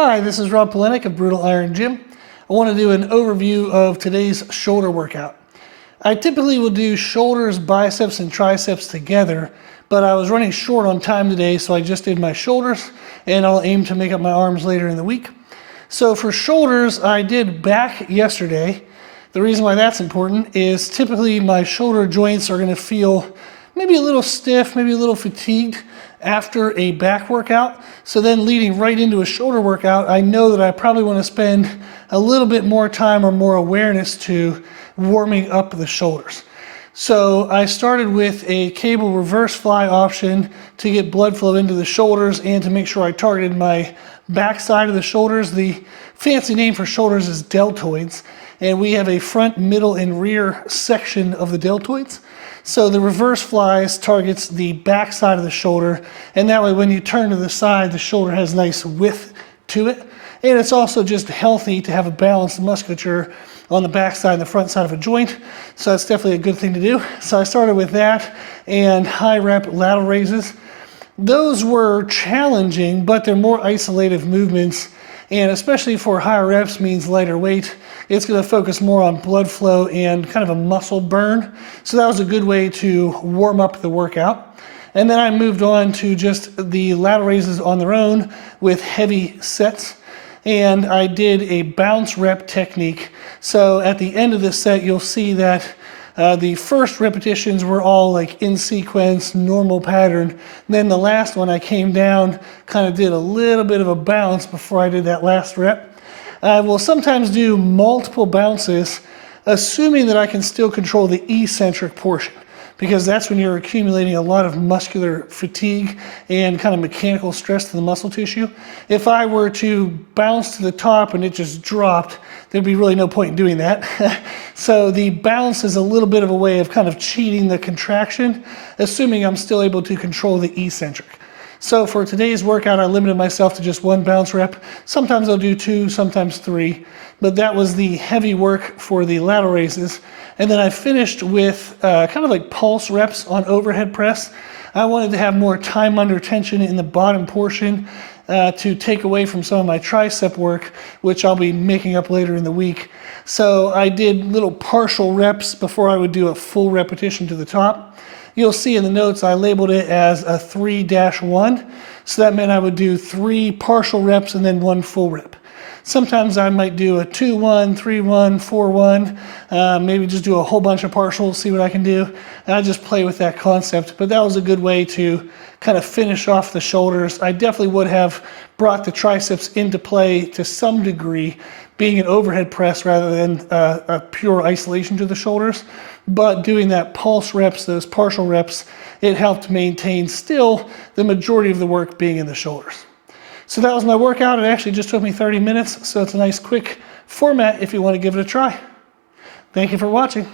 Hi, this is Rob Polenic of Brutal Iron Gym. I want to do an overview of today's shoulder workout. I typically will do shoulders, biceps, and triceps together, but I was running short on time today, so I just did my shoulders, and I'll aim to make up my arms later in the week. So for shoulders, I did back yesterday. The reason why that's important is typically my shoulder joints are going to feel maybe a little stiff, maybe a little fatigued after a back workout. So then leading right into a shoulder workout, I know that I probably want to spend a little bit more time or more awareness to warming up the shoulders. So I started with a cable reverse fly option to get blood flow into the shoulders and to make sure I targeted my back side of the shoulders. The fancy name for shoulders is deltoids, and we have a front, middle, and rear section of the deltoids. So the reverse flies targets the back side of the shoulder, and that way when you turn to the side, the shoulder has nice width to it. And it's also just healthy to have a balanced musculature on the back side and the front side of a joint. So that's definitely a good thing to do. So I started with that and high rep lateral raises. Those were challenging, but they're more isolative movements, and especially for higher reps means lighter weight. It's going to focus more on blood flow and kind of a muscle burn. So that was a good way to warm up the workout. And then I moved on to just the lateral raises on their own with heavy sets. And I did a bounce rep technique. So at the end of this set, you'll see that the first repetitions were all like in sequence, normal pattern. Then the last one I came down, kind of did a little bit of a bounce before I did that last rep. I will sometimes do multiple bounces, assuming that I can still control the eccentric portion, because that's when you're accumulating a lot of muscular fatigue and kind of mechanical stress to the muscle tissue. If I were to bounce to the top and it just dropped, there'd be really no point in doing that. So the bounce is a little bit of a way of kind of cheating the contraction, assuming I'm still able to control the eccentric. So for today's workout, I limited myself to just one bounce rep. Sometimes I'll do two, sometimes three, but that was the heavy work for the lateral raises. And then I finished with kind of like pulse reps on overhead press. I wanted to have more time under tension in the bottom portion to take away from some of my tricep work, which I'll be making up later in the week. So I did little partial reps before I would do a full repetition to the top. You'll see in the notes I labeled it as a 3-1. So that meant I would do 3 partial reps and then 1 full rep. Sometimes I might do a 2-1, 3-1, 4-1, maybe just do a whole bunch of partials, see what I can do. And I just play with that concept. But that was a good way to kind of finish off the shoulders. I definitely would have brought the triceps into play to some degree, being an overhead press rather than a pure isolation to the shoulders. But doing that pulse reps, those partial reps, it helped maintain still the majority of the work being in the shoulders. So that was my workout. It actually just took me 30 minutes, so it's a nice quick format if you want to give it a try. Thank you for watching.